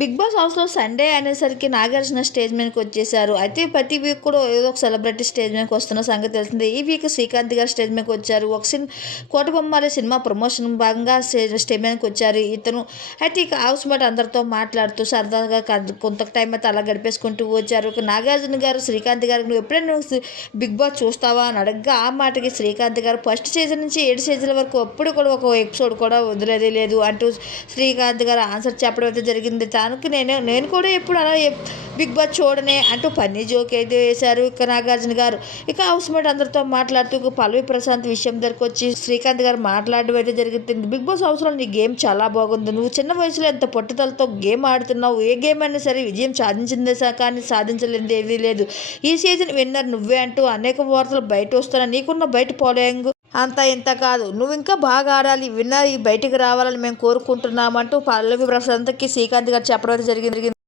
Big boss హౌస్లో Sunday అనేసరికి Nagarjuna stage మీదకి వచ్చేసారు. అయితే ప్రతి వీక్ కూడా ఏదో ఒక సెలబ్రిటీ స్టేజ్ మీదకి వస్తున్న సంగతి తెలిసింది. ఈ వీక్ శ్రీకాంత్ గారు స్టేజ్ మీదకి వచ్చారు. ఒక సిన్ కోటబొమ్మాలి సినిమా ప్రమోషన్ భాగంగా స్టేజ్ స్టేజ్ మీదకి వచ్చారు ఇతను. అయితే ఇక హౌస్ మేట్ అందరితో మాట్లాడుతూ సరదాగా కొంత టైం అయితే అలా గడిపేసుకుంటూ వచ్చారు. ఇక నాగార్జున గారు శ్రీకాంత్ గారు నువ్వు ఎప్పుడైనా నువ్వు బిగ్ బాస్ చూస్తావా అని అడగగా ఆ మాటకి శ్రీకాంత్ గారు ఫస్ట్ సీజన్ నుంచి ఏడు సీజన్ల వరకు ఎప్పుడు కూడా ఒక ఎపిసోడ్ కూడా వదిలేదే లేదు అంటూ శ్రీకాంత్ గారు ఆన్సర్ చెప్పడం అయితే జరిగింది. దానికి నేను నేను కూడా ఎప్పుడు అలా బిగ్ బాస్ చూడనే అంటూ పన్నీ జోక్ అయితే వేశారు ఇక నాగార్జున గారు. ఇక హౌస్ మేట్ అందరితో మాట్లాడుతూ పల్లవి ప్రశాంత్ విషయం దగ్గరకు వచ్చి శ్రీకాంత్ గారు మాట్లాడడం అయితే జరుగుతుంది బిగ్ బాస్ హౌస్లో నీ గేమ్ చాలా బాగుంది. నువ్వు చిన్న వయసులో ఎంత పట్టుదలతో గేమ్ ఆడుతున్నావు? ఏ గేమ్ అయినా సరే విజయం సాధించిందే కానీ సాధించలేనిది ఏదీ లేదు. ఈ సీజన్ విన్నర్ నువ్వే అంటూ అనేక వార్తలు బయట వస్తున్నా నీకున్న బయట పోలేంగు అంత ఇంత కాదు. నువ్వు ఇంకా బాగా ఆడాలి. విన్నర్ బయటికి రావాలని మేము కోరుకుంటున్నామంటూ పల్లవి ప్రశాంత్కి శ్రీకాంత్ గారు చెప్పడం జరిగింది.